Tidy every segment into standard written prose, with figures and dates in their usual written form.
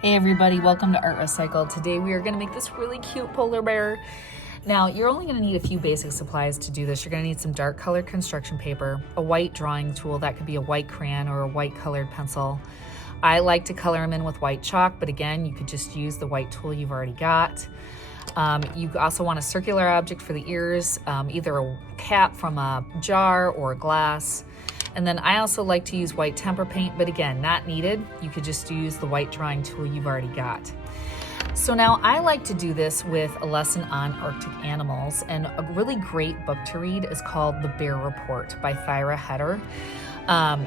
Hey everybody, welcome to Art Recycle. Today we are going to make this really cute polar bear. Now you're only going to need a few basic supplies to do this. You're going to need some dark colored construction paper, a white drawing tool, that could be a white crayon or a white colored pencil. I like to color them in with white chalk, but again, you could just use the white tool you've already got. You also want a circular object for the ears, either a cap from a jar or a glass. And then I also like to use white tempera paint, but again, not needed. You could just use the white drawing tool you've already got. So now I like to do this with a lesson on Arctic animals, and a really great book to read is called The Bear Report by Thyra Heder.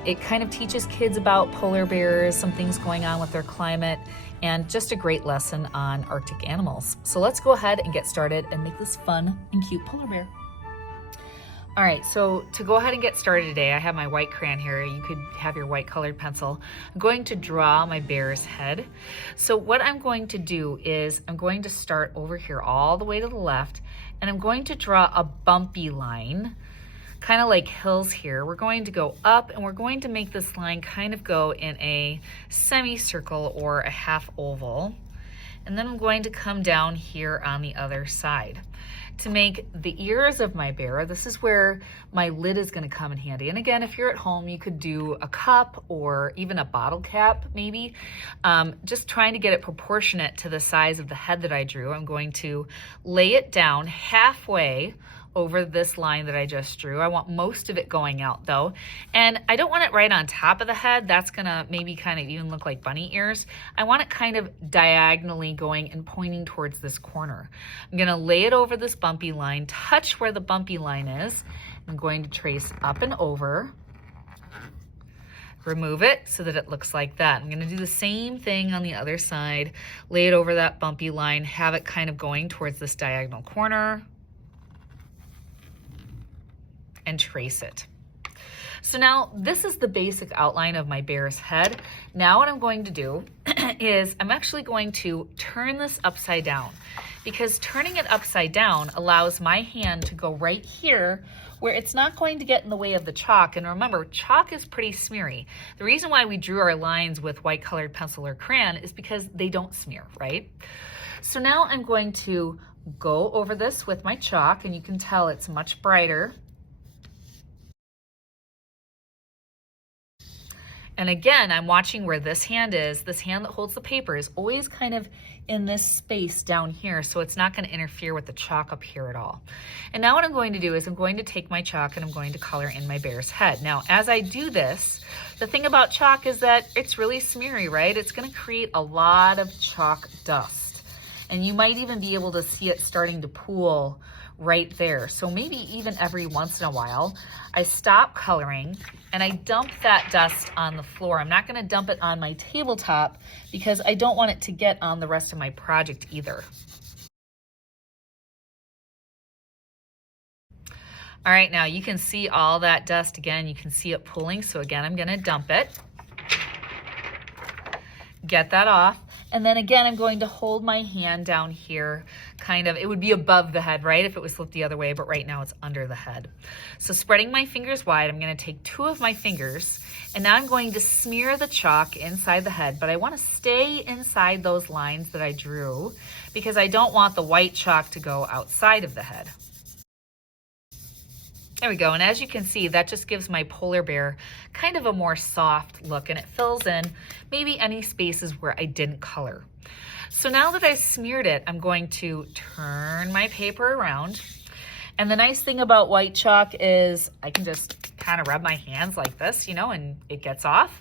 It kind of teaches kids about polar bears, some things going on with their climate, and just a great lesson on Arctic animals. So let's go ahead and get started and make this fun and cute polar bear. All right, so to go ahead and get started today, I have my white crayon here. You could have your white colored pencil. I'm going to draw my bear's head. So what I'm going to do is I'm going to start over here all the way to the left, and I'm going to draw a bumpy line, kind of like hills here. We're going to go up, and we're going to make this line kind of go in a semicircle or a half oval. And then I'm going to come down here on the other side. To make the ears of my bear, this is where my lid is going to come in handy. And again, if you're at home, you could do a cup or even a bottle cap, maybe. Just trying to get it proportionate to the size of the head that I drew. I'm going to lay it down halfway over this line that I just drew. I want most of it going out though. And I don't want it right on top of the head. That's gonna maybe kind of even look like bunny ears. I want it kind of diagonally going and pointing towards this corner. I'm gonna lay it over this bumpy line, touch where the bumpy line is. I'm going to trace up and over, remove it so that it looks like that. I'm gonna do the same thing on the other side, lay it over that bumpy line, have it kind of going towards this diagonal corner, and trace it. So now this is the basic outline of my bear's head. Now what I'm going to do is I'm actually going to turn this upside down, because turning it upside down allows my hand to go right here where it's not going to get in the way of the chalk. And remember, chalk is pretty smeary. The reason why we drew our lines with white colored pencil or crayon is because they don't smear, right? So now I'm going to go over this with my chalk, and you can tell it's much brighter. And again, I'm watching where this hand is. This hand that holds the paper is always kind of in this space down here, so it's not going to interfere with the chalk up here at all. And now what I'm going to do is I'm going to take my chalk and I'm going to color in my bear's head. Now, as I do this, the thing about chalk is that it's really smeary, right? It's going to create a lot of chalk dust. And you might even be able to see it starting to pool right there. So maybe even every once in a while, I stop coloring and I dump that dust on the floor. I'm not gonna dump it on my tabletop because I don't want it to get on the rest of my project either. All right, now you can see all that dust again. You can see it pooling. So again, I'm gonna dump it, get that off. And then again, I'm going to hold my hand down here, kind of, it would be above the head, right? If it was flipped the other way, but right now it's under the head. So spreading my fingers wide, I'm gonna take two of my fingers, and now I'm going to smear the chalk inside the head, but I wanna stay inside those lines that I drew because I don't want the white chalk to go outside of the head. There we go, and as you can see, that just gives my polar bear kind of a more soft look, and it fills in maybe any spaces where I didn't color. So now that I smeared it, I'm going to turn my paper around. And the nice thing about white chalk is I can just kind of rub my hands like this, you know, and it gets off.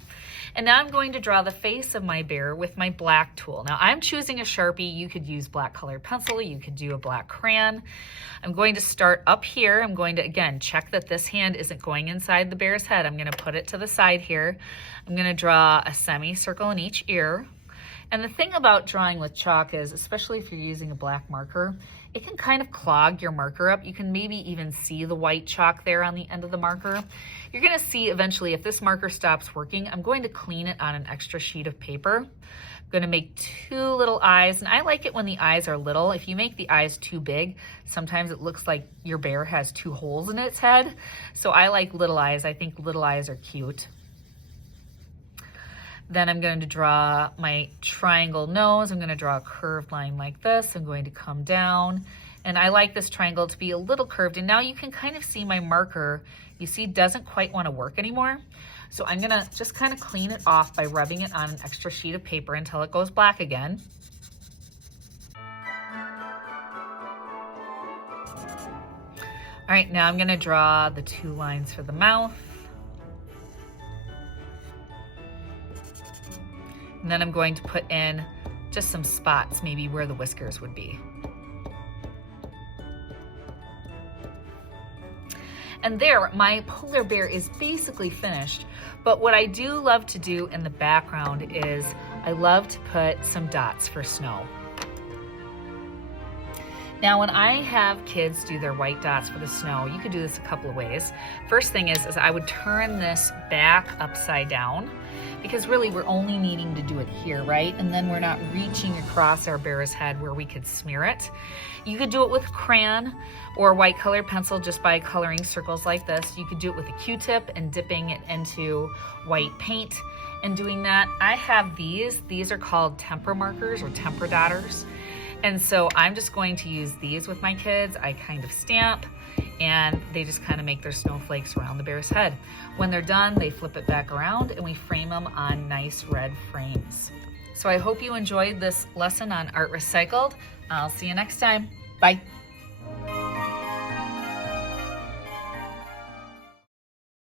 And now I'm going to draw the face of my bear with my black tool. Now I'm choosing a Sharpie. You could use black colored pencil. You could do a black crayon. I'm going to start up here. I'm going to, again, check that this hand isn't going inside the bear's head. I'm going to put it to the side here. I'm going to draw a semicircle in each ear. And the thing about drawing with chalk is, especially if you're using a black marker, it can kind of clog your marker up. You can maybe even see the white chalk there on the end of the marker. You're gonna see eventually if this marker stops working, I'm going to clean it on an extra sheet of paper. I'm gonna make two little eyes, and I like it when the eyes are little. If you make the eyes too big, sometimes it looks like your bear has two holes in its head. So I like little eyes. I think little eyes are cute. Then I'm going to draw my triangle nose. I'm going to draw a curved line like this. I'm going to come down, and I like this triangle to be a little curved. And now you can kind of see my marker, you see, doesn't quite want to work anymore. So I'm going to just kind of clean it off by rubbing it on an extra sheet of paper until it goes black again. All right, now I'm going to draw the 2 lines for the mouth. And then I'm going to put in just some spots, maybe where the whiskers would be. And there, my polar bear is basically finished. But what I do love to do in the background is I love to put some dots for snow. Now, when I have kids do their white dots for the snow, you could do this a couple of ways. First thing is I would turn this back upside down, because really we're only needing to do it here, right? And then we're not reaching across our bear's head where we could smear it. You could do it with crayon or white colored pencil just by coloring circles like this. You could do it with a Q-tip and dipping it into white paint and doing that. I have these are called tempera markers or tempera dotters. And so I'm just going to use these with my kids. I kind of stamp, and they just kind of make their snowflakes around the bear's head. When they're done, they flip it back around and we frame them on nice red frames. So I hope you enjoyed this lesson on Art Recycled. I'll see you next time. Bye.